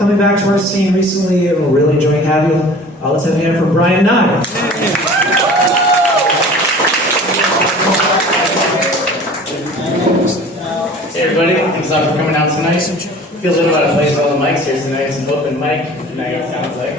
coming back to our scene recently and we're really enjoying having you. Let's have a hand for Bryan Nye. Hey everybody, thanks a lot for coming out tonight. Feels a little out of place with all the mics here tonight. It's an open mic, tonight it sounds like.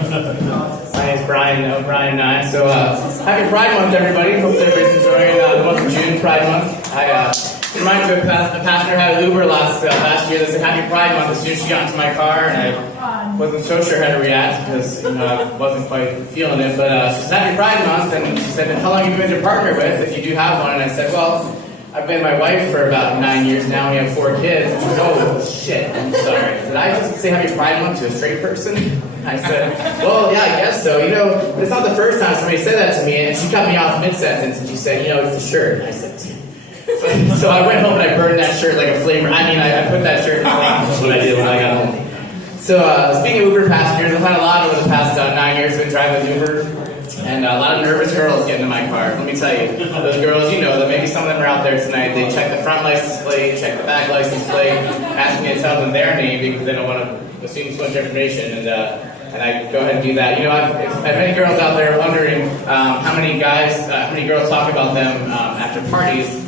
My name's Bryan Nye. So, happy Pride Month, everybody. Hope everybody's enjoying the month of June, Pride Month. I reminded me of a passenger had an Uber last year that said Happy Pride Month as soon as she got into my car, and I wasn't so sure how to react because I wasn't quite feeling it. But she said Happy Pride Month, and she said, how long have you been with your partner with, if you do have one? And I said, well, I've been my wife for about 9 years now, and we have 4 kids. And she goes, oh, shit, I'm sorry. Did I just say Happy Pride Month to a straight person? I said, well, yeah, I guess so. You know, it's not the first time somebody said that to me, and she cut me off mid-sentence, and she said, you know, it's the shirt. I said, so I went home and I burned that shirt like a flamer. I put that shirt in flames. That's what I did when I got home. So, speaking of Uber passengers, I've had a lot over the past 9 years. I've been driving Uber. And a lot of nervous girls get into my car. Let me tell you, those girls, you know, that maybe some of them are out there tonight. They check the front license plate, check the back license plate, ask me to tell them their name because they don't want to assume too much information. And I go ahead and do that. You know, if any girls out there wondering how many girls talk about them after parties,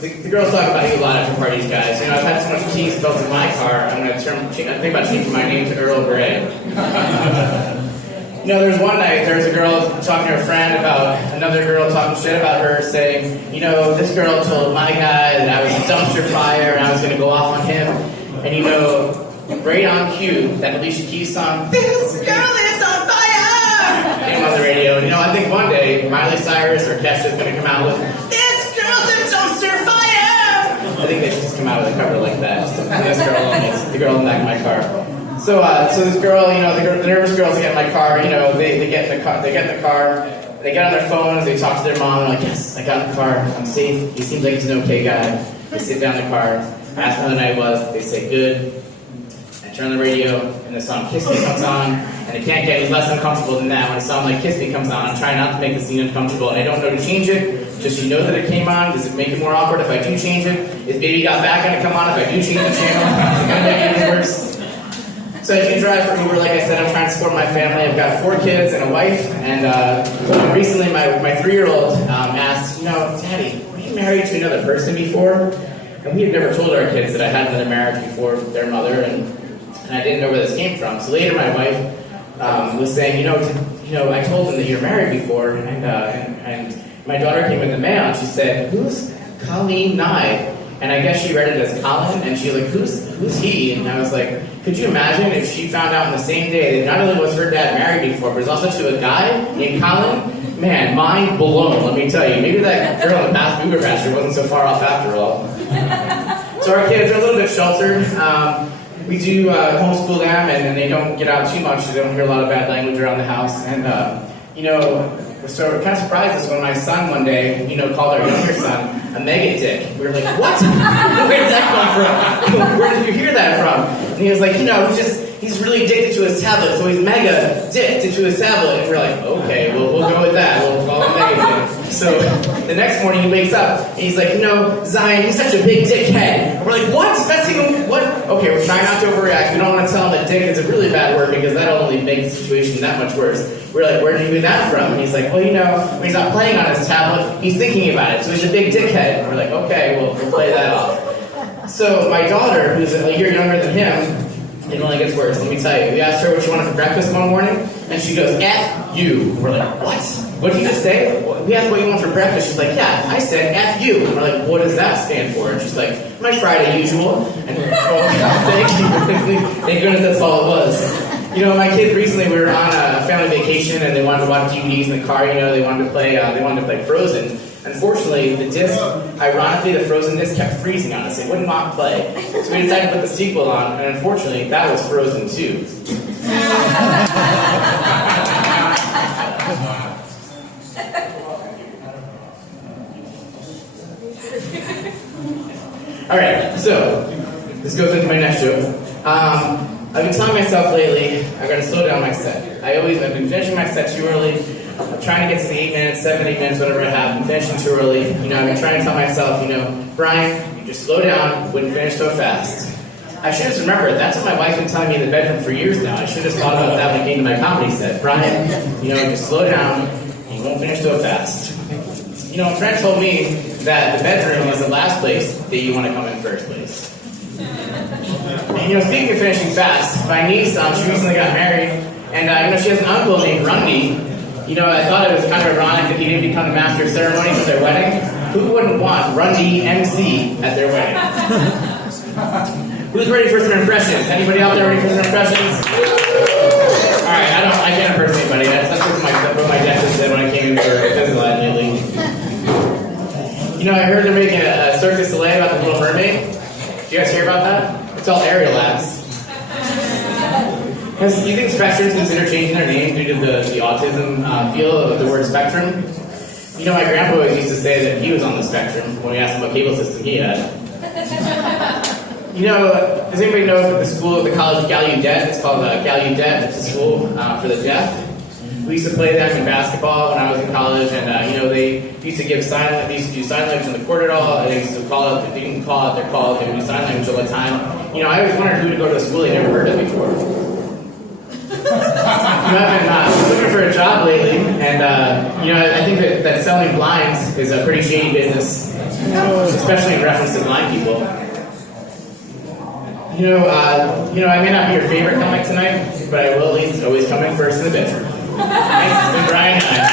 the girls talk about you a lot after parties, guys. You know, I've had so much tea spilled in my car. I'm think about changing my name to Earl Grey. You know, there was one night, there was a girl talking to her friend about another girl talking shit about her, saying, you know, this girl told my guy that I was a dumpster fire and I was going to go off on him. And you know, right on cue, that Alicia Keys song, this girl is on fire, came on the radio. And you know, I think one day, Miley Cyrus or Kesha is going to come out with, this girl's a dumpster fire. I think they should just come out with a cover like that. So, this girl, the girl in the back of my car. So this girl, you know, the nervous girls get in my car, you know, they get in the car, they get on their phones, they talk to their mom, they're like, yes, I got in the car, I'm safe, he seems like he's an okay guy. They sit down in the car, ask how the night was, they say good, I turn on the radio, and the song Kiss Me comes on, and it can't get any less uncomfortable than that when a song like Kiss Me comes on. I'm trying not to make the scene uncomfortable, and I don't know to change it, just you know that it came on. Does it make it more awkward if I do change it? Is Baby Got Back going to come on if I do change the channel? Is it going to make it even worse? So I do drive for Uber, like I said, I'm trying to support my family. I've got 4 kids and a wife, and recently my 3-year-old asked, you know, Daddy, were you married to another person before? And we had never told our kids that I had another marriage before their mother, and I didn't know where this came from. So later my wife was saying, you know, I told them that you're married before, and my daughter came in the mail, and she said, who's Colleen Nye? And I guess she read it as Colin, and she was like, who's he? And I was like, could you imagine if she found out on the same day that not only was her dad married before, but was also to a guy named Colin? Man, mind blown, let me tell you. Maybe that girl in the past Uber pasture wasn't so far off after all. So our kids are a little bit sheltered. We do homeschool them, and they don't get out too much, so they don't hear a lot of bad language around the house. And, you know, so it kind of surprised us when my son one day, you know, called our younger son a mega dick. We were like, what? Where did that come from? Where did you hear that from? And he was like, you know, he's really addicted to his tablet, so he's mega addicted to his tablet. And we're like, okay, well, we'll go with that. We'll call him mega dick. So the next morning he wakes up, and he's like, you know, Zion, he's such a big dickhead. And we're like, what? That's even, what? Okay, we're trying not to overreact. We don't want to tell him that dick is a really bad word, because that'll only make the situation that much worse. We're like, where did you get that from? And he's like, well, you know, when he's not playing on his tablet, he's thinking about it, so he's a big dickhead. And we're like, okay, we'll play that off. So my daughter, who's a year younger than him, it only gets worse, let me tell you. We asked her what she wanted for breakfast one morning, and she goes, F you. We're like, what? What did you just say? We asked what you want for breakfast. She's like, yeah, I said F you. And we're like, what does that stand for? And she's like, my Friday usual. And thank you. Thank goodness that's all it was. You know, my kids recently, we were on a family vacation, and they wanted to watch DVDs in the car. You know, they wanted to play Frozen. Unfortunately, the disc, ironically, the Frozen disc kept freezing on us. It would not play. So we decided to put the sequel on, and unfortunately, that was Frozen 2. Alright, so, this goes into my next joke. I've been telling myself lately, I've got to slow down my set. I've been finishing my set too early. I'm trying to get to the 8 minutes, 7, 8 minutes, whatever I have. I'm finishing too early. You know, I've been trying to tell myself, you know, Brian, you just slow down, wouldn't finish so fast. I should have remembered, that's what my wife's been telling me in the bedroom for years now. I should have thought about that when it came to my comedy set. Bryan, just slow down, you won't finish so fast. A friend told me that the bedroom is the last place that you want to come in first place. And, speaking of finishing fast, my niece, she recently got married, and, she has an uncle named Rundy. I thought it was kind of ironic that he didn't become the master of ceremonies at their wedding. Who wouldn't want Rundy MC at their wedding? Who's ready for some impressions? Anybody out there ready for some impressions? Alright, I can't impress anybody. That's what my dentist said when I came in for Invisalign lately. I heard they're making a Cirque du Soleil about the Little Mermaid. Did you guys hear about that? It's all aerial ads. Do you think Spectrum's considered changing their name due to the autism feel of the word spectrum? My grandpa always used to say that he was on the spectrum when we asked him what cable system he had. Does anybody know the school, the college Gallaudet? It's called Gallaudet. It's a school for the deaf. We used to play them in basketball when I was in college, and they used to give they used to do sign language in the court at all, and they used to call out, they didn't call out their call, they would do sign language all the time. I always wondered who to go to a school they never heard of before. I've been looking for a job lately, and I think that selling blinds is a pretty shady business, especially in reference to blind people. I may not be your favorite comic tonight, but I will at least always come in first in the bedroom. Thanks, it's been Bryan Nye.